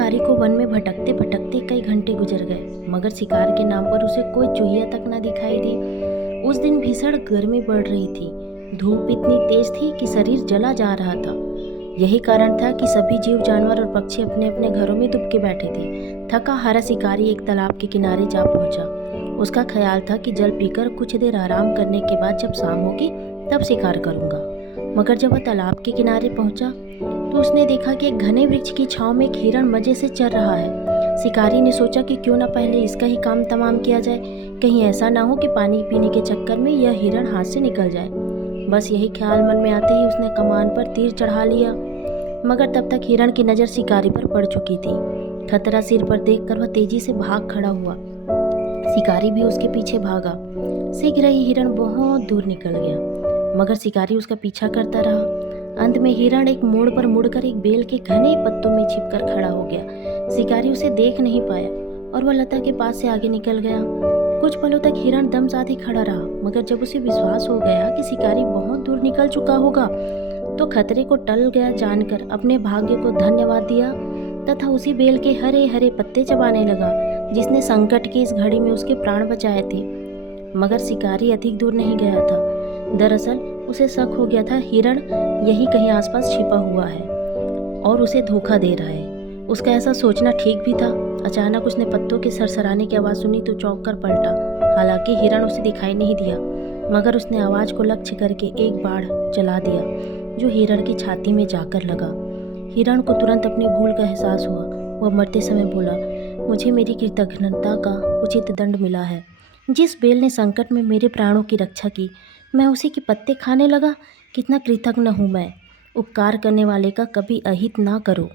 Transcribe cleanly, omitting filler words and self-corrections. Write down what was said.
शिकारी को वन में भटकते भटकते कई घंटे गुजर गए, मगर शिकार के नाम पर उसे कोई चूहिया तक न दिखाई दी। उस दिन भीषण गर्मी बढ़ रही थी। धूप इतनी तेज थी कि शरीर जला जा रहा था। यही कारण था कि सभी जीव जानवर और पक्षी अपने अपने घरों में दुबके बैठे थे। थका हारा शिकारी एक तालाब के किनारे जा पहुंचा। उसका ख्याल था कि जल पीकर कुछ देर आराम करने के बाद जब शाम होगी तब शिकार करूंगा। मगर जब वह तालाब के किनारे पहुंचा तो उसने देखा कि एक घने वृक्ष की छांव में एक हिरण मजे से चर रहा है। शिकारी ने सोचा कि क्यों ना पहले इसका ही काम तमाम किया जाए, कहीं ऐसा ना हो कि पानी पीने के चक्कर में यह हिरण हाथ से निकल जाए। बस यही ख्याल मन में आते ही उसने कमान पर तीर चढ़ा लिया, मगर तब तक हिरण की नज़र शिकारी पर पड़ चुकी थी। खतरा सिर पर देखकर वह तेजी से भाग खड़ा हुआ। शिकारी भी उसके पीछे भागा। शीघ्र ही हिरण बहुत दूर निकल गया, मगर शिकारी उसका पीछा करता रहा। अंत में हिरण एक मोड़ पर मुड़कर एक बेल के घने पत्तों में छिपकर खड़ा हो गया। शिकारी उसे देख नहीं पाया और वह लता के पास से आगे निकल गया। कुछ पलों तक हिरण दम साधे खड़ा रहा, मगर जब उसे विश्वास हो गया कि शिकारी बहुत दूर निकल चुका होगा तो खतरे को टल गया जानकर अपने भाग्य को धन्यवाद दिया तथा उसी बेल के हरे हरे पत्ते चबाने लगा जिसने संकट की इस घड़ी में उसके प्राण बचाए थे। मगर शिकारी अधिक दूर नहीं गया था। दरअसल उसे शक हो गया था हिरण यही कहीं आसपास छिपा हुआ है और उसे धोखा दे रहा है। उसका ऐसा सोचना ठीक भी था। अचानक उसने पत्तों के सरसराने की आवाज़ सुनी तो चौंक कर पलटा। हालांकि हिरण उसे दिखाई नहीं दिया, मगर उसने आवाज़ को लक्ष्य करके एक बाण चला दिया जो हिरण की छाती में जाकर लगा। हिरण को तुरंत अपनी भूल का एहसास हुआ। वह मरते समय बोला, मुझे मेरी कृतज्ञता का उचित दंड मिला है। जिस बेल ने संकट में मेरे प्राणों की रक्षा की, मैं उसी के पत्ते खाने लगा। कितना कृतज्ञ हूँ मैं। उपकार करने वाले का कभी अहित ना करो।